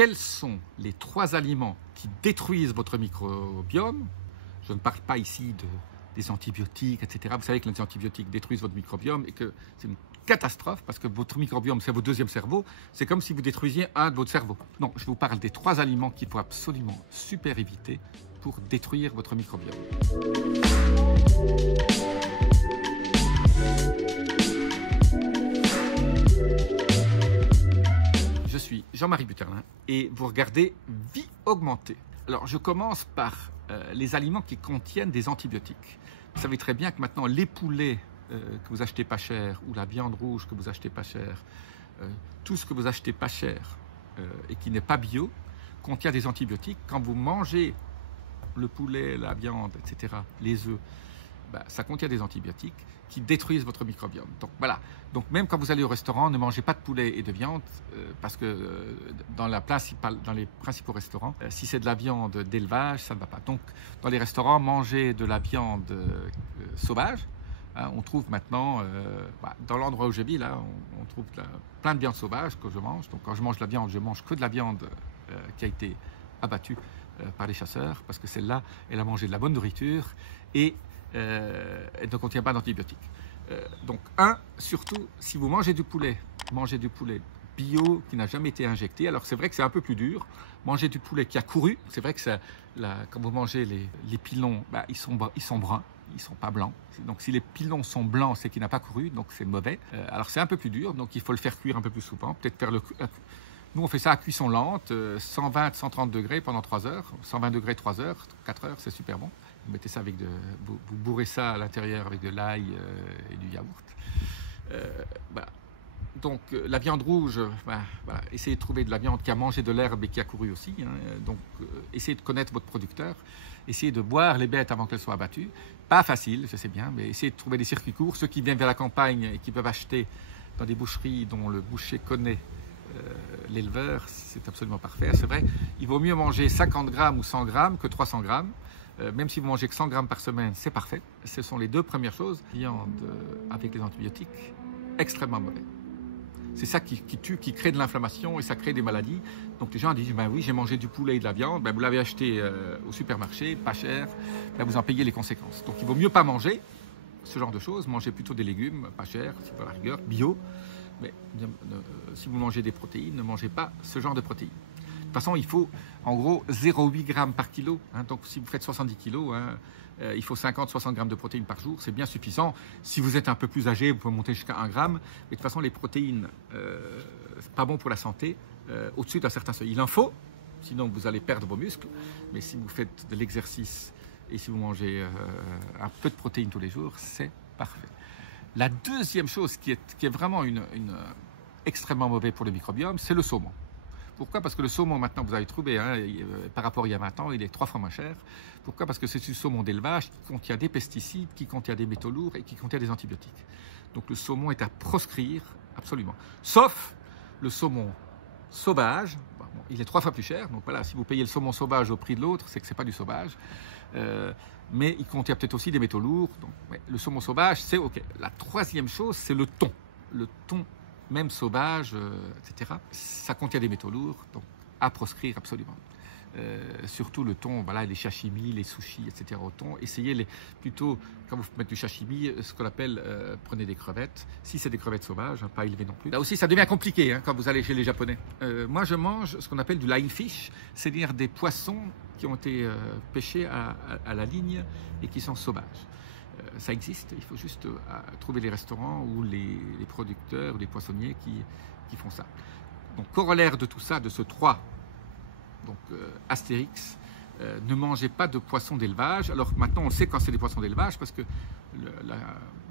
quels sont les 3 aliments qui détruisent votre microbiome? Je ne parle pas ici des antibiotiques, etc. Vous savez que les antibiotiques détruisent votre microbiome et que c'est une catastrophe parce que votre microbiome, c'est votre deuxième cerveau. C'est comme si vous détruisiez un de votre cerveau. Non, je vous parle des 3 aliments qu'il faut absolument super éviter pour détruire votre microbiome. Je suis Jean-Marie Buterlin et vous regardez Vie augmentée. Alors, je commence par les aliments qui contiennent des antibiotiques. Vous savez très bien que maintenant, les poulets que vous achetez pas cher ou la viande rouge que vous achetez pas cher, tout ce que vous achetez pas cher et qui n'est pas bio, contient des antibiotiques. Quand vous mangez le poulet, la viande, etc., les œufs, ça contient des antibiotiques qui détruisent votre microbiome. Donc voilà. Donc même quand vous allez au restaurant, ne mangez pas de poulet et de viande parce que dans les principaux restaurants, si c'est de la viande d'élevage, ça ne va pas. Donc dans les restaurants, mangez de la viande sauvage. On trouve maintenant, dans l'endroit où je vis, là, on trouve plein de viande sauvage que je mange. Donc quand je mange de la viande, je mange que de la viande qui a été abattue par les chasseurs, parce que celle-là, elle a mangé de la bonne nourriture et elle ne contient pas d'antibiotiques. Donc, surtout, si vous mangez du poulet bio qui n'a jamais été injecté. Alors, c'est vrai que c'est un peu plus dur. Manger du poulet qui a couru, c'est vrai que quand vous mangez les pilons, ils sont bruns, ils ne sont pas blancs. Donc, si les pilons sont blancs, c'est qu'il n'a pas couru, donc c'est mauvais. Alors, c'est un peu plus dur, donc il faut le faire cuire un peu plus souvent. Peut-être faire Nous, on fait ça à cuisson lente, 120-130 degrés pendant 3 heures. 120 degrés, 3 heures, 4 heures, c'est super bon. Vous mettez ça vous bourrez ça à l'intérieur avec de l'ail et du yaourt. Donc, la viande rouge, essayez de trouver de la viande qui a mangé de l'herbe et qui a couru aussi. Donc, essayez de connaître votre producteur. Essayez de boire les bêtes avant qu'elles soient abattues. Pas facile, je sais bien, mais essayez de trouver des circuits courts. Ceux qui viennent vers la campagne et qui peuvent acheter dans des boucheries dont le boucher connaît l'éleveur, c'est absolument parfait. C'est vrai, il vaut mieux manger 50 grammes ou 100 grammes que 300 grammes. Même si vous mangez que 100 grammes par semaine, c'est parfait. Ce sont les 2 premières choses. Viande avec les antibiotiques, extrêmement mauvais. C'est ça qui tue, qui crée de l'inflammation et ça crée des maladies. Donc les gens disent, oui, j'ai mangé du poulet et de la viande. Vous l'avez acheté au supermarché, pas cher. Vous en payez les conséquences. Donc il vaut mieux pas manger ce genre de choses. Mangez plutôt des légumes, pas cher, si vous à la rigueur, bio. Mais si vous mangez des protéines, ne mangez pas ce genre de protéines. De toute façon, il faut en gros 0,8 grammes par kilo. Donc si vous faites 70 kilos, il faut 50-60 grammes de protéines par jour. C'est bien suffisant. Si vous êtes un peu plus âgé, vous pouvez monter jusqu'à 1 gramme. Mais de toute façon, les protéines, c'est pas bon pour la santé au-dessus d'un certain seuil. Il en faut, sinon vous allez perdre vos muscles. Mais si vous faites de l'exercice et si vous mangez un peu de protéines tous les jours, c'est parfait. La deuxième chose qui est vraiment extrêmement mauvaise pour le microbiome, c'est le saumon. Pourquoi? Parce que le saumon, maintenant, vous avez trouvé, par rapport à il y a 20 ans, il est 3 fois moins cher. Pourquoi? Parce que c'est du saumon d'élevage qui contient des pesticides, qui contient des métaux lourds et qui contient des antibiotiques. Donc le saumon est à proscrire, absolument. Sauf le saumon sauvage, il est 3 fois plus cher. Donc voilà, si vous payez le saumon sauvage au prix de l'autre, c'est que ce n'est pas du sauvage. Mais il contient peut-être aussi des métaux lourds. Donc, le saumon sauvage, c'est OK. La troisième chose, c'est le thon. Le thon, même sauvage, etc., ça contient des métaux lourds, donc à proscrire absolument. Surtout le thon, les sashimi, les sushis, etc. au thon. Essayez plutôt, quand vous mettez du sashimi, ce qu'on appelle, prenez des crevettes. Si c'est des crevettes sauvages, pas élevées non plus. Là aussi, ça devient compliqué quand vous allez chez les Japonais. Moi, je mange ce qu'on appelle du line fish, c'est-à-dire des poissons qui ont été pêchés à la ligne et qui sont sauvages. Ça existe, il faut juste trouver les restaurants ou les producteurs ou les poissonniers qui font ça. Donc, corollaire de tout ça, de ce 3, donc Astérix, ne mangez pas de poissons d'élevage. Alors maintenant, on sait quand c'est des poissons d'élevage parce que la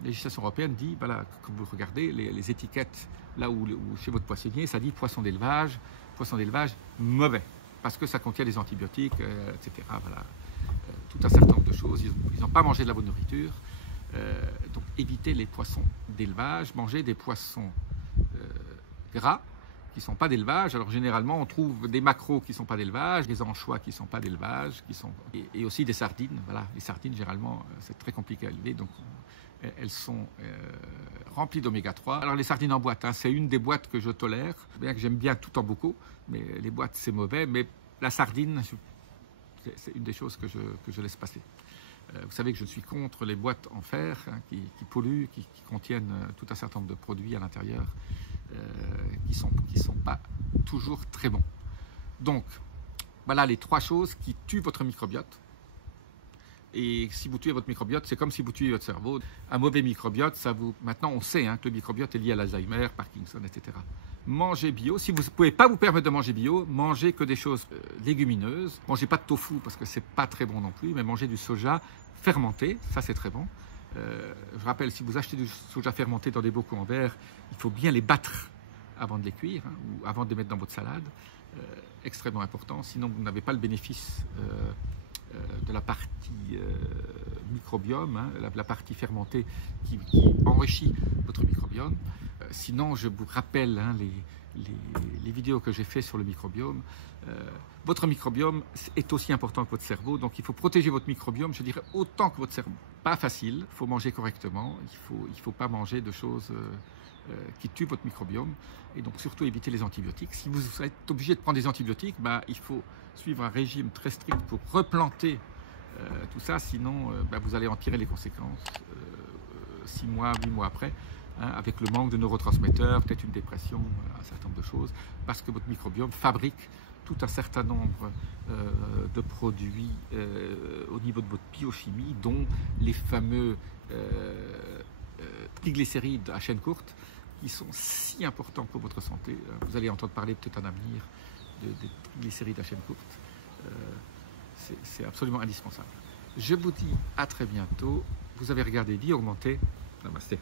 législation européenne dit, quand vous regardez les étiquettes, là où chez votre poissonnier, ça dit poisson d'élevage mauvais, parce que ça contient des antibiotiques, etc. Tout un certain nombre de choses. Ils n'ont pas mangé de la bonne nourriture. Donc évitez les poissons d'élevage, mangez des poissons gras qui ne sont pas d'élevage. Alors généralement, on trouve des maquereaux qui ne sont pas d'élevage, des anchois qui ne sont pas d'élevage, et aussi des sardines. Voilà, les sardines, généralement, c'est très compliqué à élever, donc elles sont remplies d'oméga 3. Alors les sardines en boîte, hein, c'est une des boîtes que je tolère, bien que j'aime bien tout en bocaux, mais les boîtes, c'est mauvais. Mais la sardine, c'est une des choses que je laisse passer. Vous savez que je suis contre les boîtes en fer hein, qui polluent, qui contiennent tout un certain nombre de produits à l'intérieur qui sont pas toujours très bons. Donc, voilà les 3 choses qui tuent votre microbiote. Et si vous tuez votre microbiote, c'est comme si vous tuez votre cerveau. Un mauvais microbiote, maintenant on sait hein, que le microbiote est lié à l'Alzheimer, Parkinson, etc. Mangez bio. Si vous ne pouvez pas vous permettre de manger bio, mangez que des choses légumineuses. Mangez pas de tofu parce que c'est pas très bon non plus, mais mangez du soja fermenté, ça c'est très bon. Je rappelle, si vous achetez du soja fermenté dans des bocaux en verre, il faut bien les battre avant de les cuire hein, ou avant de les mettre dans votre salade. Extrêmement important, sinon vous n'avez pas le bénéfice de la partie microbiome, hein, la partie fermentée qui enrichit votre microbiome. Sinon, je vous rappelle hein, les vidéos que j'ai faites sur le microbiome. Votre microbiome est aussi important que votre cerveau, donc il faut protéger votre microbiome, je dirais, autant que votre cerveau. Pas facile, il faut manger correctement, il faut pas manger de choses qui tuent votre microbiome, et donc surtout éviter les antibiotiques. Si vous êtes obligé de prendre des antibiotiques, il faut suivre un régime très strict pour replanter tout ça, sinon vous allez en tirer les conséquences 6 mois, 8 mois après, hein, avec le manque de neurotransmetteurs, peut-être une dépression, un certain nombre de choses, parce que votre microbiome fabrique tout un certain nombre de produits au niveau de votre biochimie, dont les fameux triglycérides à chaîne courte, qui sont si importants pour votre santé. Vous allez entendre parler peut-être en avenir des triglycérides à chaîne courte. C'est absolument indispensable. Je vous dis à très bientôt. Vous avez regardé Vie Augmentée. Namasté.